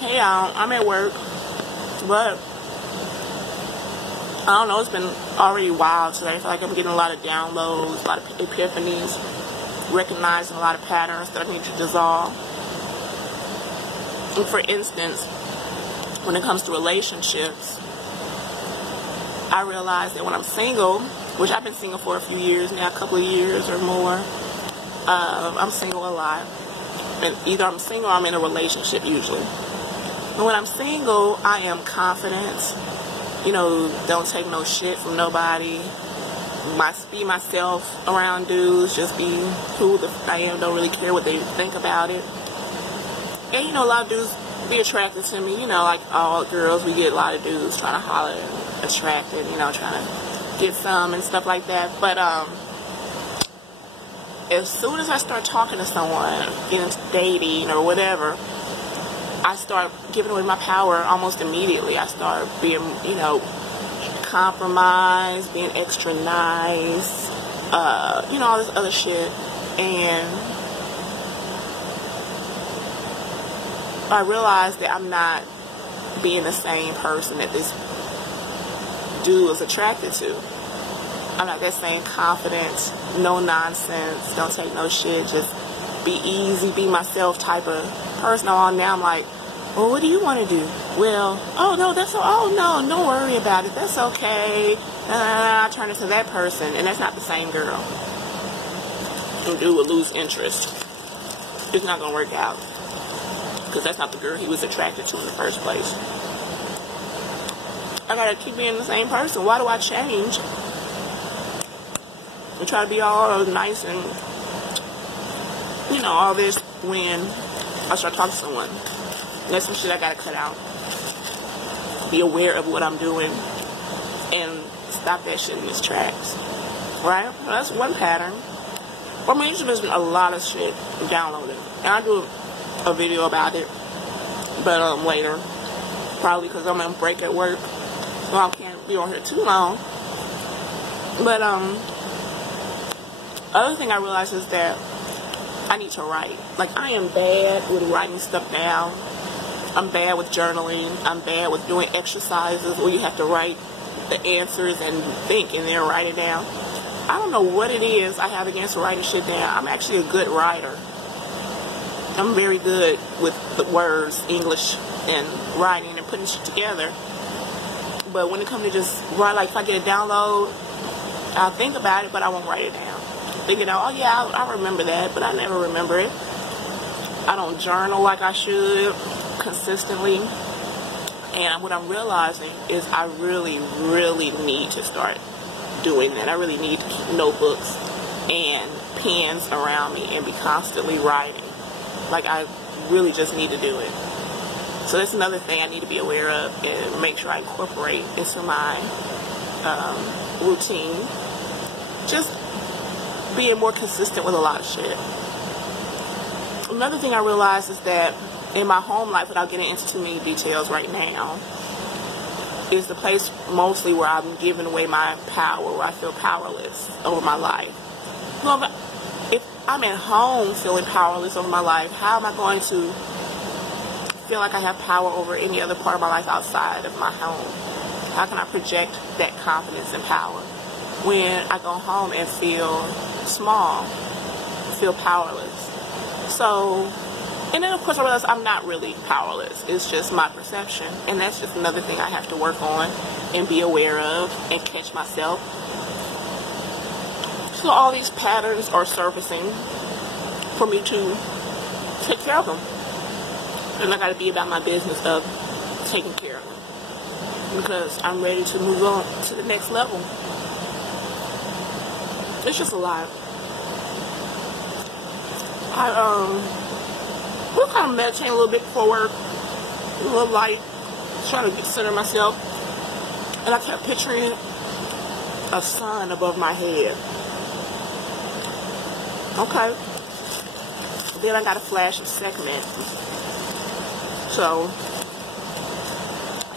Hey y'all, I'm at work, but I don't know, it's been already wild today. I feel like I'm getting a lot of downloads, a lot of epiphanies, recognizing a lot of patterns that I need to dissolve. And for instance, when it comes to relationships, I realize that when I'm single, which I've been single for a few years now, a couple of years or more, I'm single a lot. And either I'm single or I'm in a relationship usually. And when I'm single, I am confident. You know, don't take no shit from nobody. Be myself around dudes. Just be who I am. Don't really care what they think about it. And you know, a lot of dudes be attracted to me. You know, like all girls, we get a lot of dudes trying to holler and attracted. You know, trying to get some and stuff like that. But as soon as I start talking to someone, getting into dating or whatever, I start giving away my power almost immediately. I start being, you know, compromised, being extra nice, you know, all this other shit. And I realized that I'm not being the same person that this dude was attracted to. I'm not that same confident, no nonsense, don't take no shit, just be easy, be myself type of person. Now I'm like, well, what do you want to do? Well, oh no, don't worry about it, that's okay. I turn into that person, and that's not the same girl. The dude would lose interest. It's not going to work out, because that's not the girl he was attracted to in the first place. I gotta keep being the same person. Why do I change? And try to be all nice and, you know, all this when I start talking to someone. That's some shit I gotta cut out. Be aware of what I'm doing and stop that shit in its tracks. Right? Well, that's one pattern. I mean, there's been a lot of shit downloaded. And I'll do a video about it, but later. Probably because I'm on break at work, so I can't be on here too long. But other thing I realized is that I need to write. Like, I am bad with writing stuff down. I'm bad with journaling. I'm bad with doing exercises where you have to write the answers and think and then write it down. I don't know what it is I have against writing shit down. I'm actually a good writer. I'm very good with the words, English, and writing and putting shit together. But when it comes to just write, like if I get a download, I'll think about it, but I won't write it down. Thinking, oh yeah, I remember that, but I never remember it. I don't journal like I should consistently. And what I'm realizing is I really, really need to start doing that. I really need to keep notebooks and pens around me and be constantly writing. Like, I really just need to do it. So that's another thing I need to be aware of and make sure I incorporate into my routine. Just being more consistent with a lot of shit. Another thing I realized is that in my home life, without getting into too many details right now, is the place mostly where I'm giving away my power, where I feel powerless over my life. Well, if I'm at home feeling powerless over my life, how am I going to feel like I have power over any other part of my life outside of my home? How can I project that confidence and power when I go home and feel small, feel powerless? So, and then of course I realize I'm not really powerless. It's just my perception, and that's just another thing I have to work on and be aware of and catch myself. So all these patterns are surfacing for me to take care of them. And I got to be about my business of taking care of them, because I'm ready to move on to the next level. It's just a lot. We're kind of meditating a little bit before work, a little light, trying to center myself, and I kept picturing a sun above my head. Okay. Then I got a flash of segment. So,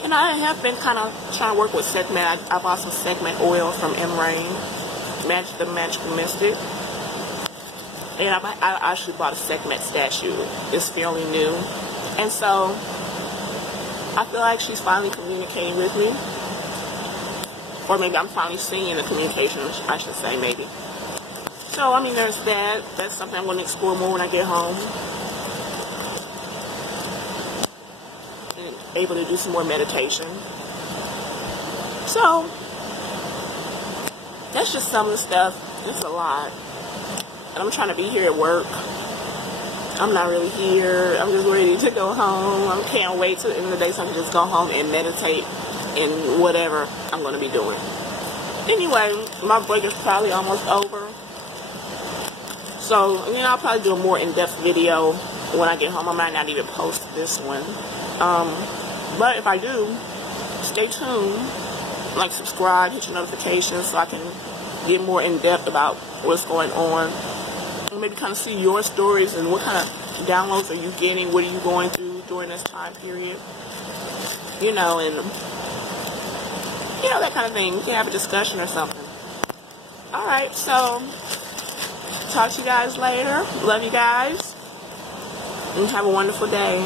and I have been kind of trying to work with segment. I bought some segment oil from M-Rain, the Magical Mystic. And I actually bought a segment statue. It's fairly new. And so, I feel like she's finally communicating with me. Or maybe I'm finally seeing the communication, I should say, maybe. So, I mean, there's that. That's something I'm going to explore more when I get home. And able to do some more meditation. So, that's just some of the stuff. It's a lot. And I'm trying to be here at work. I'm not really here. I'm just ready to go home. I can't wait till the end of the day so I can just go home and meditate in whatever I'm going to be doing. Anyway, my break is probably almost over. So, I'll probably do a more in-depth video when I get home. I might not even post this one. But if I do, stay tuned. Like, subscribe, hit your notifications so I can get more in-depth about what's going on. And maybe kind of see your stories and what kind of downloads are you getting, what are you going through during this time period. And that kind of thing. We can have a discussion or something. Alright, so talk to you guys later. Love you guys. And have a wonderful day.